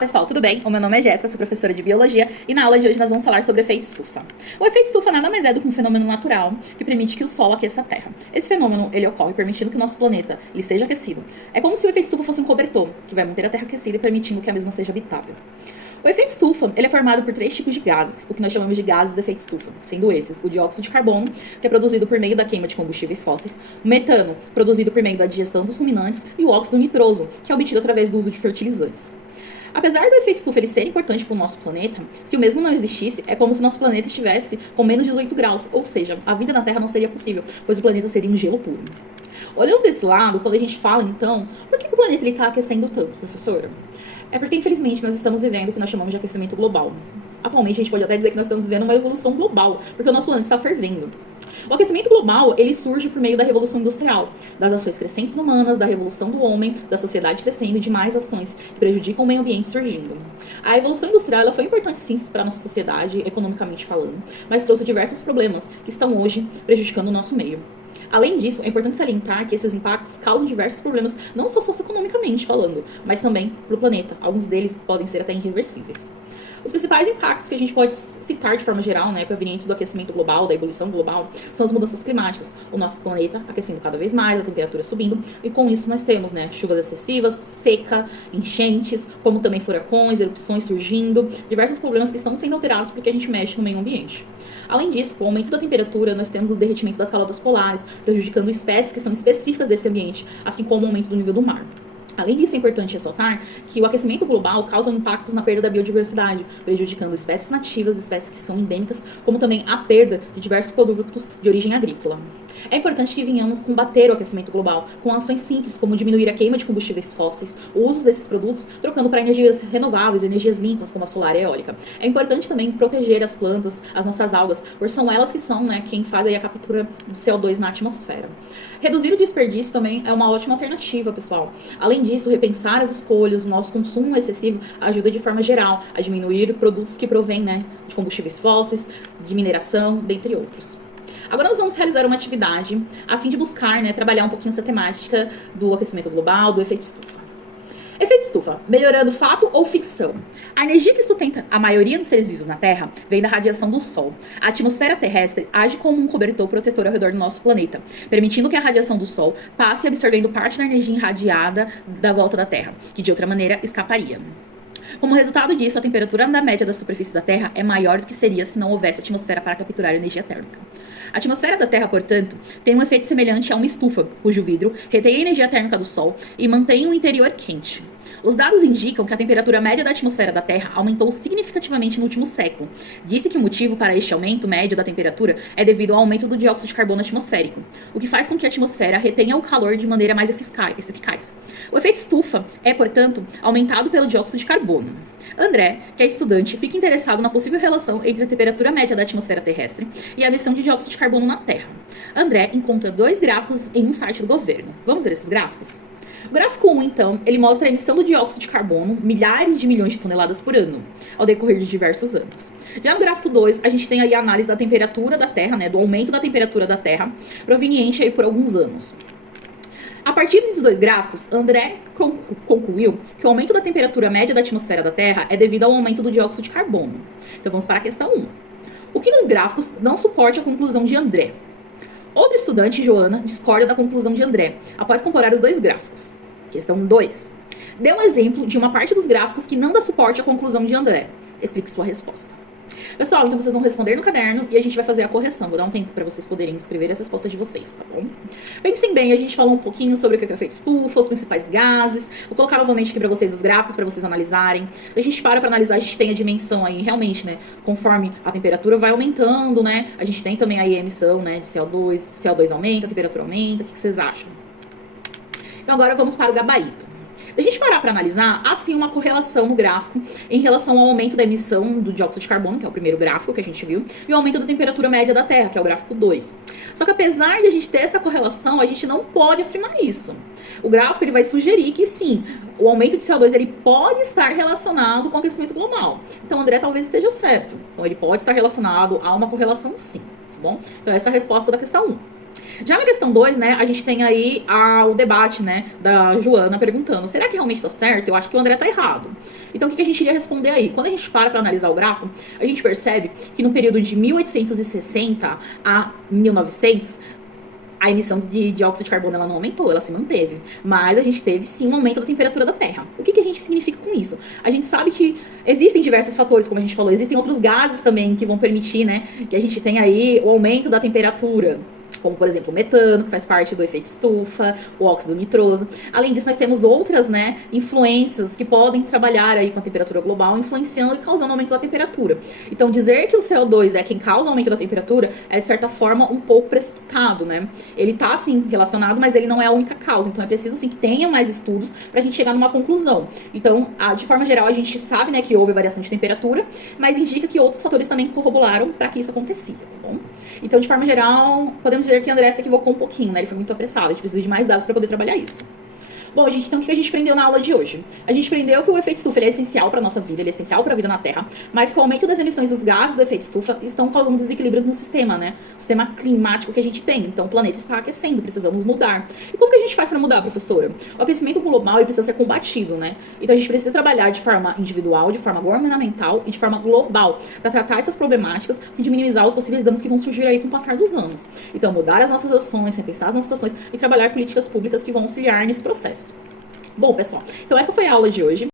Pessoal, tudo bem? O meu nome é Jéssica, sou professora de Biologia e na aula de hoje nós vamos falar sobre o efeito estufa. O efeito estufa nada mais é do que um fenômeno natural que permite que o Sol aqueça a Terra. Esse fenômeno, ele ocorre permitindo que o nosso planeta ele seja aquecido. É como se o efeito estufa fosse um cobertor, que vai manter a Terra aquecida e permitindo que a mesma seja habitável. O efeito estufa ele é formado por 3 tipos de gases, o que nós chamamos de gases do efeito estufa, sendo esses o dióxido de carbono, que é produzido por meio da queima de combustíveis fósseis, o metano, produzido por meio da digestão dos ruminantes, e o óxido nitroso, que é obtido através do uso de fertilizantes. Apesar do efeito estufa ele ser importante para o nosso planeta, se o mesmo não existisse, é como se o nosso planeta estivesse com menos 18 graus, ou seja, a vida na Terra não seria possível, pois o planeta seria um gelo puro. Olhando desse lado, quando a gente fala, então, por que o planeta está aquecendo tanto, professora? É porque, infelizmente, nós estamos vivendo o que nós chamamos de aquecimento global. Atualmente, a gente pode até dizer que nós estamos vivendo uma evolução global, porque o nosso planeta está fervendo. O aquecimento global, ele surge por meio da Revolução Industrial, das ações crescentes humanas, da revolução do homem, da sociedade crescendo e de mais ações que prejudicam o meio ambiente surgindo. A Revolução Industrial ela foi importante sim para a nossa sociedade, economicamente falando, mas trouxe diversos problemas que estão hoje prejudicando o nosso meio. Além disso, é importante salientar que esses impactos causam diversos problemas, não só socioeconomicamente falando, mas também para o planeta. Alguns deles podem ser até irreversíveis. Os principais impactos que a gente pode citar de forma geral, provenientes do aquecimento global, da ebulição global, são as mudanças climáticas. O nosso planeta aquecendo cada vez mais, a temperatura subindo, e com isso nós temos, chuvas excessivas, seca, enchentes, como também furacões, erupções surgindo, diversos problemas que estão sendo alterados porque a gente mexe no meio ambiente. Além disso, com o aumento da temperatura, nós temos o derretimento das calotas polares, prejudicando espécies que são específicas desse ambiente, assim como o aumento do nível do mar. Além disso, é importante ressaltar que o aquecimento global causa impactos na perda da biodiversidade, prejudicando espécies nativas, espécies que são endêmicas, como também a perda de diversos produtos de origem agrícola. É importante que venhamos combater o aquecimento global com ações simples, como diminuir a queima de combustíveis fósseis, o uso desses produtos, trocando para energias renováveis, energias limpas, como a solar e a eólica. É importante também proteger as plantas, as nossas algas, pois são elas que são quem faz aí a captura do CO2 na atmosfera. Reduzir o desperdício também é uma ótima alternativa, pessoal. Além disso, repensar as escolhas, o nosso consumo excessivo ajuda de forma geral a diminuir produtos que provêm de combustíveis fósseis, de mineração, dentre outros. Agora nós vamos realizar uma atividade a fim de buscar, trabalhar um pouquinho essa temática do aquecimento global, do efeito estufa. Efeito estufa, melhorando fato ou ficção? A energia que sustenta a maioria dos seres vivos na Terra vem da radiação do Sol. A atmosfera terrestre age como um cobertor protetor ao redor do nosso planeta, permitindo que a radiação do Sol passe absorvendo parte da energia irradiada da volta da Terra, que de outra maneira escaparia. Como resultado disso, a temperatura da média da superfície da Terra é maior do que seria se não houvesse atmosfera para capturar energia térmica. A atmosfera da Terra, portanto, tem um efeito semelhante a uma estufa, cujo vidro retém a energia térmica do Sol e mantém o interior quente. Os dados indicam que a temperatura média da atmosfera da Terra aumentou significativamente no último século. Disse que o motivo para este aumento médio da temperatura é devido ao aumento do dióxido de carbono atmosférico, o que faz com que a atmosfera retenha o calor de maneira mais eficaz. O efeito estufa é, portanto, aumentado pelo dióxido de carbono. André, que é estudante, fica interessado na possível relação entre a temperatura média da atmosfera terrestre e a emissão de dióxido de carbono na Terra. André encontra 2 gráficos em um site do governo. Vamos ver esses gráficos? O gráfico 1, então, ele mostra a emissão do dióxido de carbono, milhares de milhões de toneladas por ano, ao decorrer de diversos anos. Já no gráfico 2, a gente tem aí a análise da temperatura da Terra, do aumento da temperatura da Terra, proveniente aí por alguns anos. A partir dos 2 gráficos, André concluiu que o aumento da temperatura média da atmosfera da Terra é devido ao aumento do dióxido de carbono. Então vamos para a questão 1. O que nos gráficos não suporta a conclusão de André? Outro estudante, Joana, discorda da conclusão de André, após comparar os 2 gráficos. Questão 2. Dê um exemplo de uma parte dos gráficos que não dá suporte à conclusão de André. Explique sua resposta. Pessoal, então vocês vão responder no caderno e a gente vai fazer a correção. Vou dar um tempo para vocês poderem escrever as respostas de vocês, tá bom? Pensem bem, a gente falou um pouquinho sobre o que é efeito estufa, os principais gases. Vou colocar novamente aqui para vocês os gráficos para vocês analisarem. A gente para analisar, a gente tem a dimensão aí realmente, conforme a temperatura vai aumentando, a gente tem também aí a emissão, de CO2 aumenta, a temperatura aumenta. O que vocês acham? Então agora vamos para o gabarito. Se a gente parar para analisar, há sim uma correlação no gráfico em relação ao aumento da emissão do dióxido de carbono, que é o primeiro gráfico que a gente viu, e o aumento da temperatura média da Terra, que é o gráfico 2. Só que apesar de a gente ter essa correlação, a gente não pode afirmar isso. O gráfico ele vai sugerir que sim, o aumento de CO2 ele pode estar relacionado com o aquecimento global. Então o André talvez esteja certo. Então ele pode estar relacionado a uma correlação sim, tá bom? Então essa é a resposta da questão 1. Já na questão 2, né, a gente tem aí o debate, né, da Joana perguntando, será que realmente tá certo? Eu acho que o André tá errado. Então, o que a gente iria responder aí? Quando a gente para analisar o gráfico, a gente percebe que no período de 1860 a 1900, a emissão de dióxido de carbono ela não aumentou, ela se manteve. Mas a gente teve sim um aumento da temperatura da Terra. O que a gente significa com isso? A gente sabe que existem diversos fatores, como a gente falou, existem outros gases também que vão permitir, né, que a gente tenha aí o aumento da temperatura. Como, por exemplo, o metano, que faz parte do efeito estufa, o óxido nitroso. Além disso, nós temos outras, né, influências que podem trabalhar aí com a temperatura global, influenciando e causando aumento da temperatura. Então, dizer que o CO2 é quem causa o aumento da temperatura é, de certa forma, um pouco precipitado, né? Ele tá, sim, relacionado, mas ele não é a única causa. Então, é preciso, sim, que tenha mais estudos pra gente chegar numa conclusão. Então, de forma geral, a gente sabe, né, que houve variação de temperatura, mas indica que outros fatores também corroboraram para que isso acontecia, tá bom? Então, de forma geral, podemos dizer que o André se equivocou um pouquinho, né? Ele foi muito apressado, a gente precisa de mais dados para poder trabalhar isso. Bom, gente, então o que a gente aprendeu na aula de hoje? A gente aprendeu que o efeito estufa ele é essencial para nossa vida, ele é essencial para a vida na Terra, mas que o aumento das emissões dos gases do efeito estufa estão causando desequilíbrio no sistema, né? O sistema climático que a gente tem. Então, o planeta está aquecendo, precisamos mudar. E como que a gente faz para mudar, professora? O aquecimento global ele precisa ser combatido, né? Então, a gente precisa trabalhar de forma individual, de forma governamental e de forma global para tratar essas problemáticas, a fim de minimizar os possíveis danos que vão surgir aí com o passar dos anos. Então, mudar as nossas ações, repensar as nossas ações e trabalhar políticas públicas que vão auxiliar nesse processo. Bom, pessoal, então essa foi a aula de hoje.